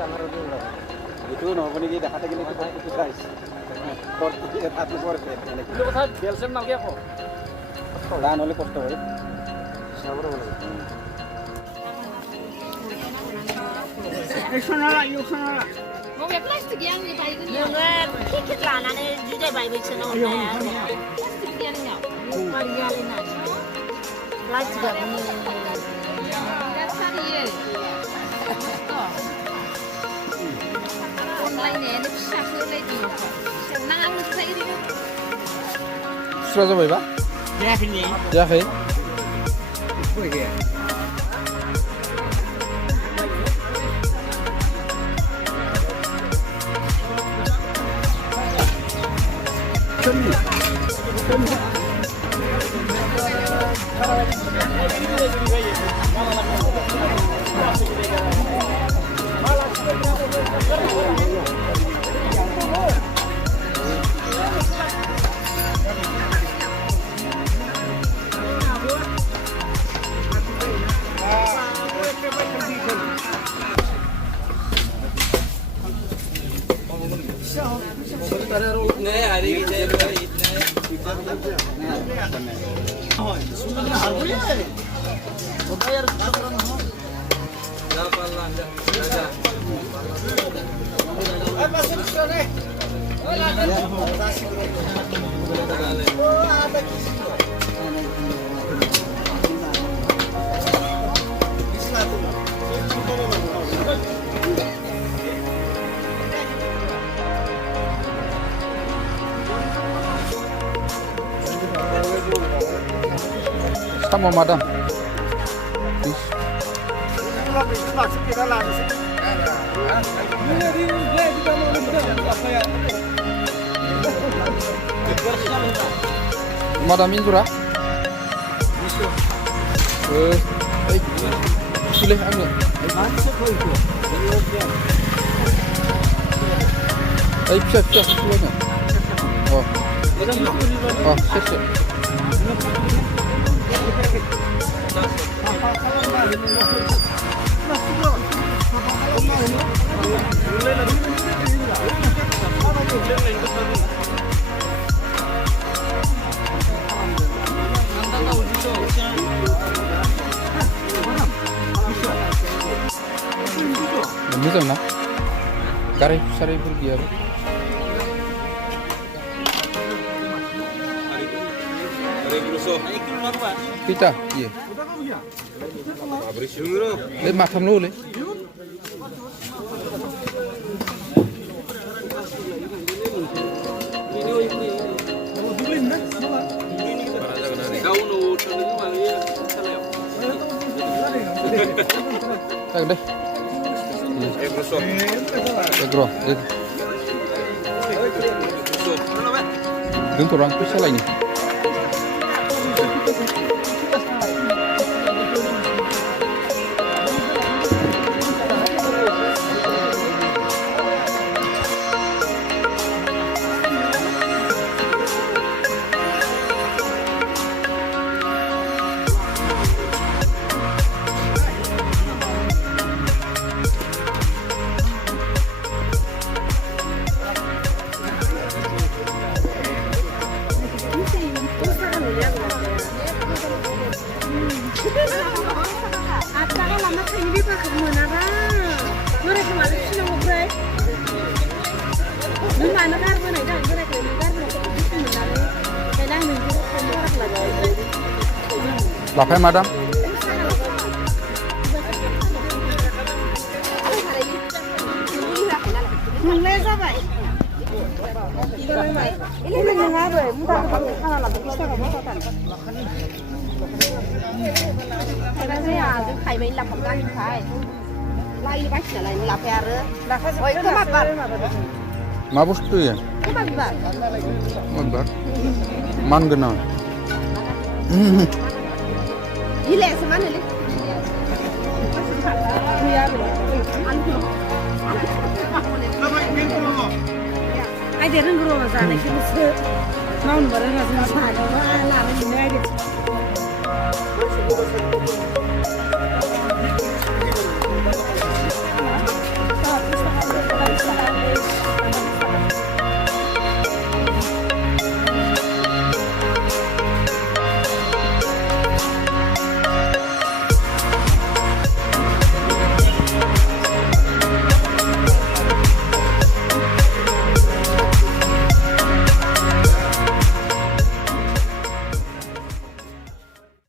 itu no ini kita kata gini itu guys. Korte hati korte. Itu কথা বেলসেম নালগে কো দান হলে কষ্ট হয় সাবর বলে এই শোনালা ইউ শোনালা 뭐 왜 플라스틱 양이 다 이거냐? 티켓 안 하네. 주제 바이브 있잖아. 플라스틱 양이야. 말이야리나. 플라스틱 아니. 사리에. 온라인에 샵을 내지. 나가는 사이리는. 수라자 봐봐. 야히니. 야해. 뭐게? Sama madam. Madam Indra. Boleh ambil. Bisa semuanya. Oh. Oh, siap. Bisa nak? Cari pergi apa? Kita, iya. Le makan dulu le. Tak deh. Egro. Dengan orang tu salah ini. Lapar madam? Ma bustu ya? Mabar. Man gena. Gila semana le? Ada renggro sana kita mau barang asal sana. Wah, lah ini ada.